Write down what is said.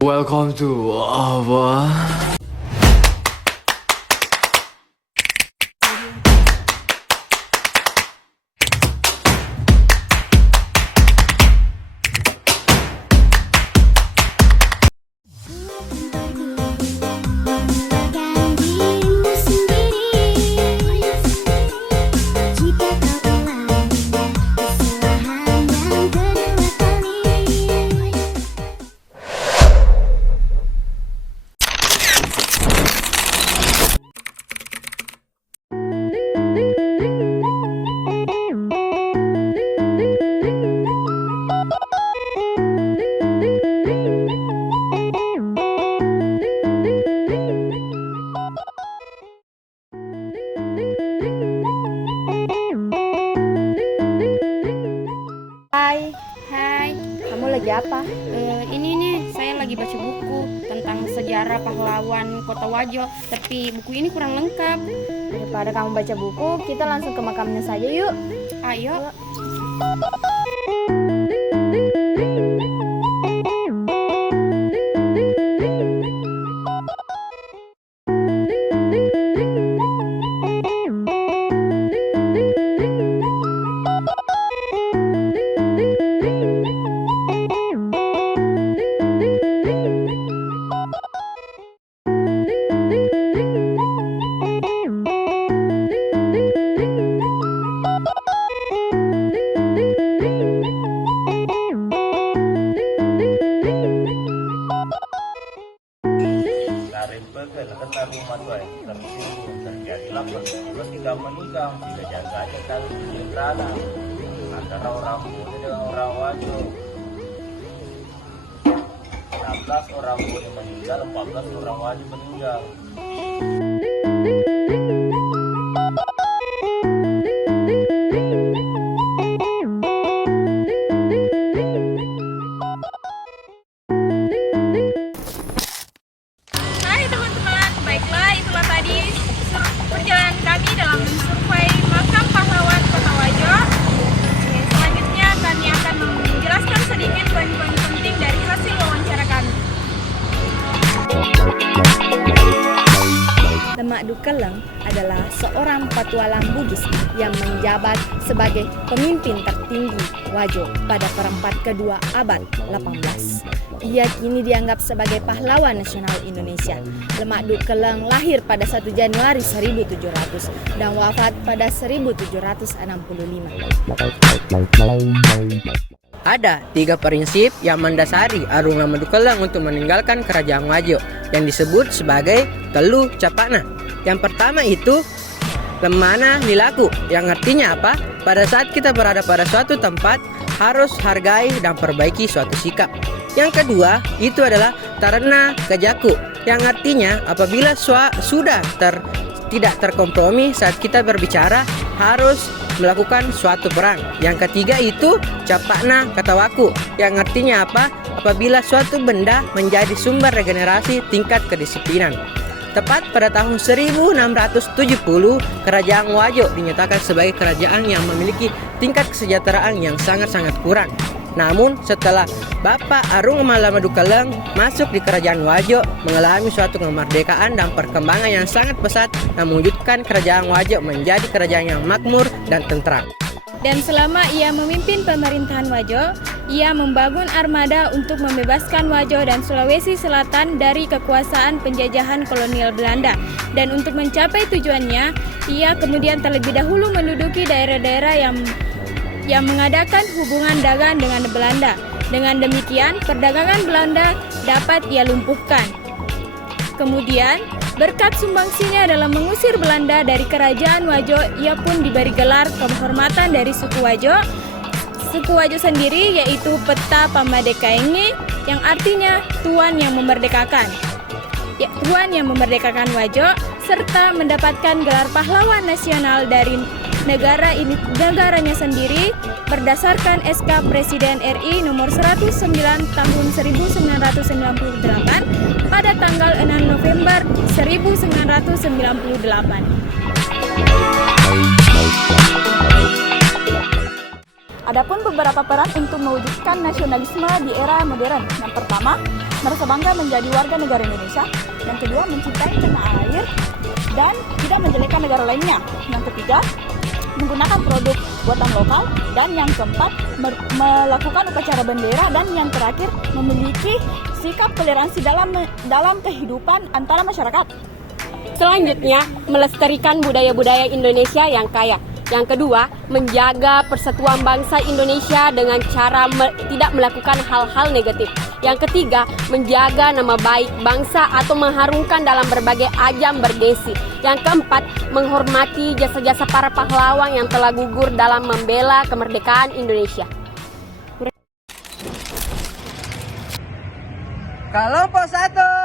Welcome to apa? Hai, Hai, kamu lagi apa? ini nih saya lagi baca buku tentang sejarah pahlawan Kota Wajo, tapi buku ini kurang lengkap. Daripada kamu baca buku, kita langsung ke makamnya saja yuk. Ayo. Tarim pegel kata rumah tuai tersinggung terjadilah peristiwa tidak menikah tidak jaganya kali sejahtera antara orang Bone dengan orang Wajo. 16 orang Bone meninggal, 14 orang Wajo meninggal. Hai teman-teman, baiklah itulah tadi perjalanan kami dalam survei makam pahlawan Kota Wajo. Selanjutnya kami akan menjelaskan sedikit poin-poin penting dari hasil wawancara kami. Lemak Dukeleng adalah seorang petualang Bugis yang menjabat sebagai pemimpin tertinggi Wajo pada seperempat kedua abad 18. Ia kini dianggap sebagai pahlawan nasional Indonesia. Lemak Dukeleng lahir pada 1 Januari 1700 dan wafat pada 1765. Ada 3 prinsip yang mendasari Arung Lemak Dukeleng untuk meninggalkan kerajaan Wajo yang disebut sebagai Telu Capakna. Yang pertama itu lemana nilaku, yang artinya apa? Pada saat kita berada pada suatu tempat harus hargai dan perbaiki suatu sikap. Yang kedua itu adalah Tarena Kejaku, yang artinya apabila sudah tidak terkompromi saat kita berbicara harus melakukan suatu perang. Yang ketiga itu Capakna Katawaku, yang artinya apa? Apabila suatu benda menjadi sumber regenerasi tingkat kedisiplinan. Tepat pada tahun 1670, Kerajaan Wajo dinyatakan sebagai kerajaan yang memiliki tingkat kesejahteraan yang sangat-sangat kurang. Namun setelah Bapak Arung Lemak Dukeleng masuk di Kerajaan Wajo, mengalami suatu kemerdekaan dan perkembangan yang sangat pesat yang mewujudkan Kerajaan Wajo menjadi kerajaan yang makmur dan tentram. Dan selama ia memimpin pemerintahan Wajo, ia membangun armada untuk membebaskan Wajo dan Sulawesi Selatan dari kekuasaan penjajahan kolonial Belanda. Dan untuk mencapai tujuannya, ia kemudian terlebih dahulu menduduki daerah-daerah yang mengadakan hubungan dagang dengan Belanda. Dengan demikian, perdagangan Belanda dapat ia lumpuhkan. Kemudian, berkat sumbangsinya dalam mengusir Belanda dari kerajaan Wajo, ia pun diberi gelar kehormatan dari suku Wajo. Suku Wajo sendiri yaitu Peta Pamadekaenge, yang artinya Tuan yang memerdekakan. Ya, Tuan yang memerdekakan Wajo, serta mendapatkan gelar pahlawan nasional dari negaranya sendiri berdasarkan SK Presiden RI nomor 109 tahun 1998 pada tanggal 6 November 1998. Adapun beberapa peran untuk mewujudkan nasionalisme di era modern. Yang pertama, merasa bangga menjadi warga negara Indonesia. Yang kedua, mencintai tanah air dan tidak menjelekkan negara lainnya. Yang ketiga, menggunakan produk buatan lokal. Dan yang keempat, melakukan upacara bendera. Dan yang terakhir, memiliki sikap toleransi dalam kehidupan antara masyarakat. Selanjutnya, melestarikan budaya-budaya Indonesia yang kaya. Yang kedua, menjaga persatuan bangsa Indonesia dengan cara tidak melakukan hal-hal negatif. Yang ketiga, menjaga nama baik bangsa atau mengharumkan dalam berbagai ajang bergengsi. Yang keempat, menghormati jasa-jasa para pahlawan yang telah gugur dalam membela kemerdekaan Indonesia. Kelompok 1.